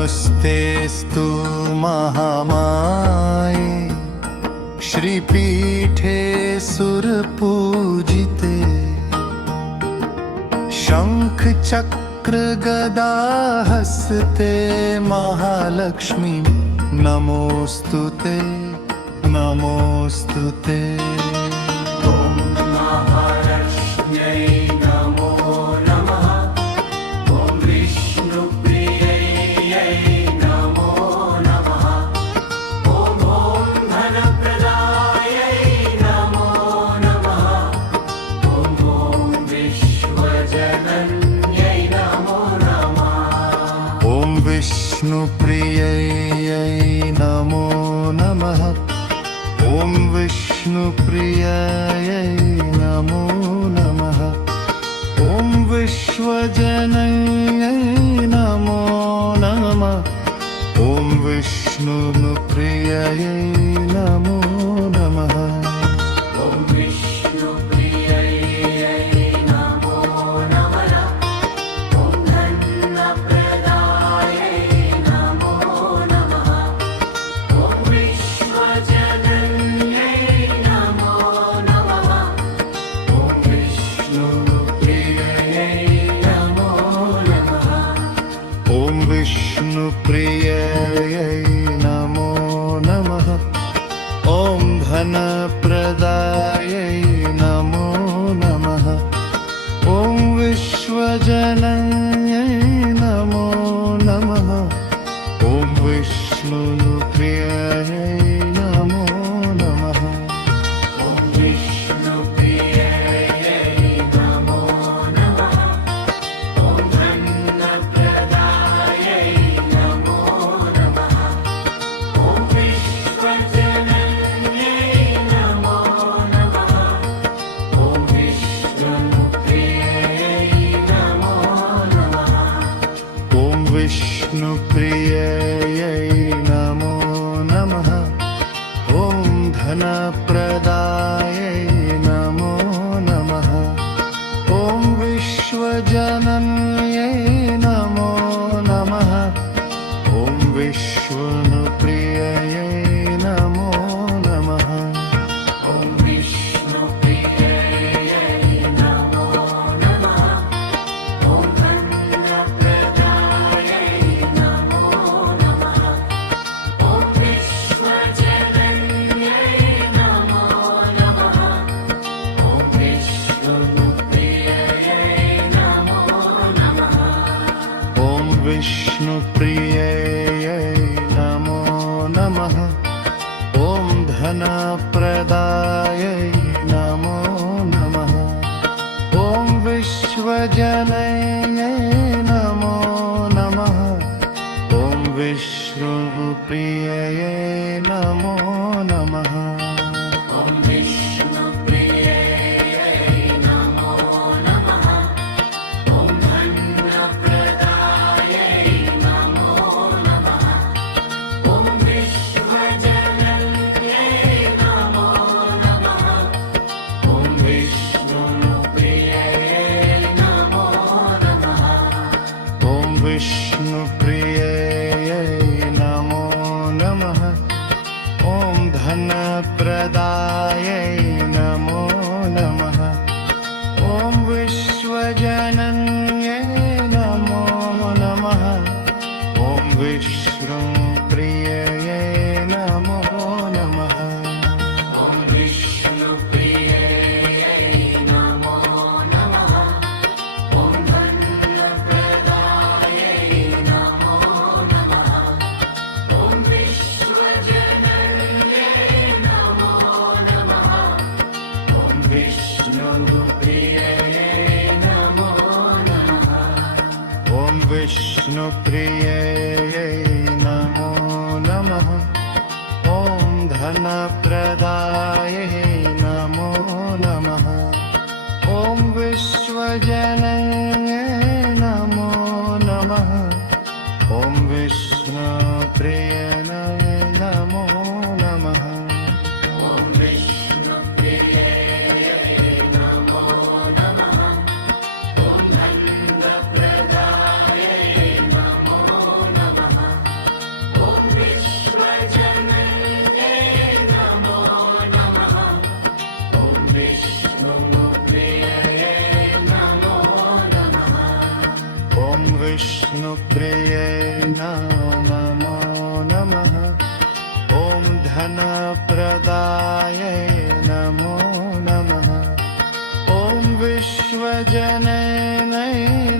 नमस्तेस्तु महामाये श्रीपीठे सुरपूजिते शंख चक्र गदा हस्ते महालक्ष्मी नमोस्तुते नमोस्तुते। ॐ महालक्ष्म्यै नमो नमः। ॐ विष्णुप्रियै नमो नमः। ॐ धनप्रदायै नमो नमः। ॐ विश्वजनन्यै नमो नमः। ॐ विष्णुप्रियै नमो नमः। ॐ विष्णुप्रियायै नमो नमः। ॐ विश्वजनन्यै नमो नमः। ॐ विष्णुप्रियायै नमो नमः। ॐ विष्णुप्रियै नमो नमः। ॐ धनप्रदायै नमो नमः। ॐ विश्वजनन्यै नमो नमः। ॐ विष्णुप्रियै नमो नमः। ॐ विष्णुप्रियायै नमो नमः। ॐ धनप्रदायै नमो नमः। ॐ विश्वजनन्यै नमो नमः। ॐ विष्णुप्रियायै नमो नमः। ॐ विष्णुप्रियै नमो नमः। ॐ धनप्रदायै नमो नमः। ॐ विश्वजनन्यै नमो नमः। ॐ विष्णुप्रियै नमो नमः। ॐ विष्णुप्रियायै नमो नमः। ॐ धनप्रदायै नमो नमः। ॐ विश्वजनन्यै नमो नमः। ॐ विष्णुप्रियायै नमो नमः। ॐ विष्णुप्रियै नमो नमः। ॐ धनप्रदायै नमो नमः। ॐ विश्वजनन्यै नमो नमः। ॐ विष्णुप्रियै नमो नमः। ॐ विष्णुप्रियायै नमो नमः। ॐ धनप्रदायै नमो नमः। ॐ विश्वजनन्यै नमो नमः। ॐ विष्णुप्रियायै नमो नमः। ॐ विष्णुप्रियै नमो नमः। ॐ धनप्रदायै नमो नमः। ॐ विश्वजनन्यै नमो नमः। ॐ विष्णुप्रियै नमो नमः। ॐ विष्णुप्रियायै नमो नमः। ॐ धनप्रदायै नमो नमः। ॐ विश्वजनन्यै नमो नमः। ॐ विष्णुप्रियायै नमो नमः। ॐ विष्णुप्रियै नमो नमः। ॐ धनप्रदायै नमो नमः। ॐ विश्वजनन्यै नमो नमः। ॐ विष्णुप्रियै नमो नमः। ॐ विष्णुप्रियायै नमो नमः। ॐ धनप्रदायै नमो नमः। ॐ विश्वजनन्यै नमो नमः। ॐ विष्णुप्रियायै नमो नमः। ॐ विष्णुप्रियै नमो नमः। ॐ धनप्रदायै नमो नमः। ॐ धनप्रदायै नमो नमः ॐ विश्वजननै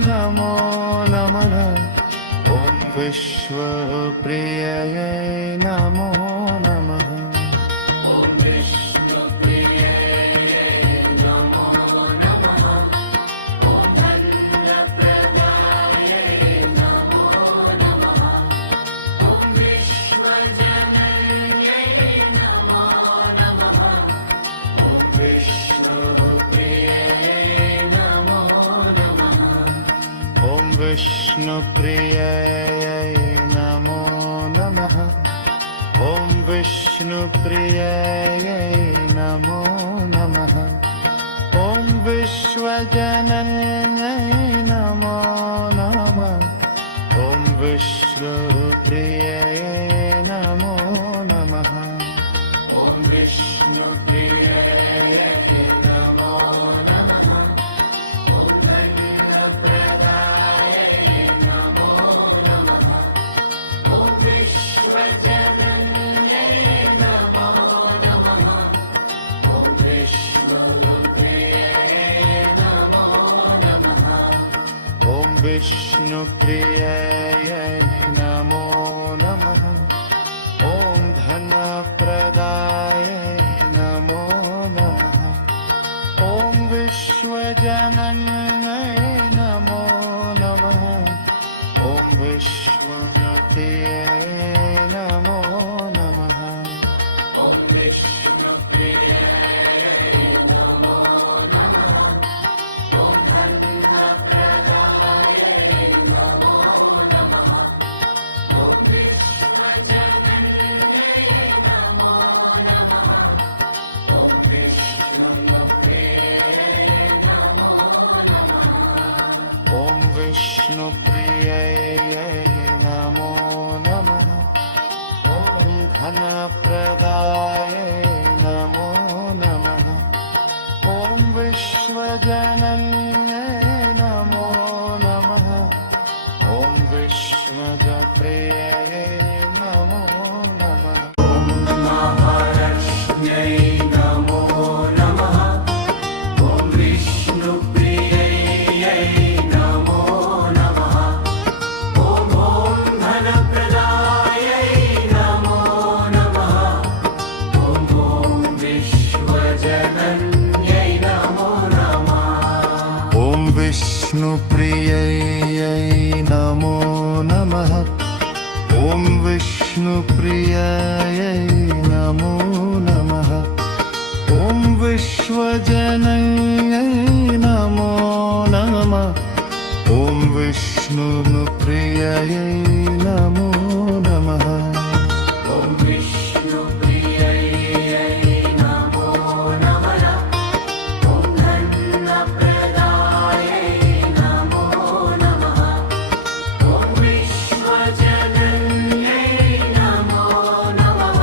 नमो नमः ॐ विश्वप्रिययै नमो नमः ॐ विष्णुप्रियायै नमो नमः ॐ धनप्रदायै नमो नमः ॐ विश्वजनन्यै नमो नमः ॐ विष्णुप्रियायै नमो नमः ॐ विष्णुप्रिययै नमो नमः ॐ विष्णुप्रिययै नमो नमः ॐ विश्वजनन्यै नमो नमः ॐ विष्णुप्रिययै नमो नमः ॐ विष्णुप्रियायै नमो नमः ॐ धनप्रदायै नमो नमः ॐ विश्वजनन्यै नमो नमः ॐ विष्णुप्रियायै नमो नमः ॐ विष्णुप्रिययै नमो नमः ॐ धनप्रदायै नमो नमः ॐ विश्वजनन्यै नमो नमः ॐ विश्वप्रिययै नमो नमः ॐ विष्णुप्रियायै नमो नमः ॐ धनप्रदायै नमो नमः ॐ विश्वजनन्यै नमो नमः ॐ विष्णुप्रियायै नमो नमः ॐ विष्णुप्रिययै नमो नमः ॐ धनप्रदायै नमो नमः ॐ विश्वजनन्यै नमो नमः ॐ विश्वप्रिययै नमो नमः महालक्ष्म्यै नमो नमः ॐ विष्णुप्रियायै नमो नमः ॐ धनप्रदायै नमो नमः ॐ विश्वजनन्यै नमो नमः ॐ विष्णुप्रिययै नमो नमः ॐ विष्णुप्रिययै नमो नमः ॐ विश्वजनन्यै नमो नमः ॐ विष्णुप्रिययै नमो नमः ॐ विष्णुप्रियायै नमो नमः ॐ धनप्रदायै नमो नमः ॐ विश्वजनन्यै नमो नमः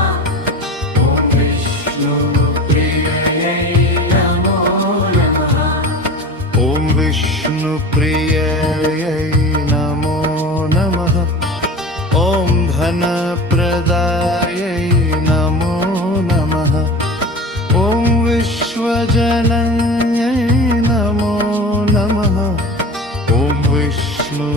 ॐ विष्णुप्रियायै नमो नमः ॐ विष्णुप्रिययै नमो नमः ॐ धनप्रदायै नमो नमः ॐ विश्वजनन्यै नमो नमः ॐ विष्णु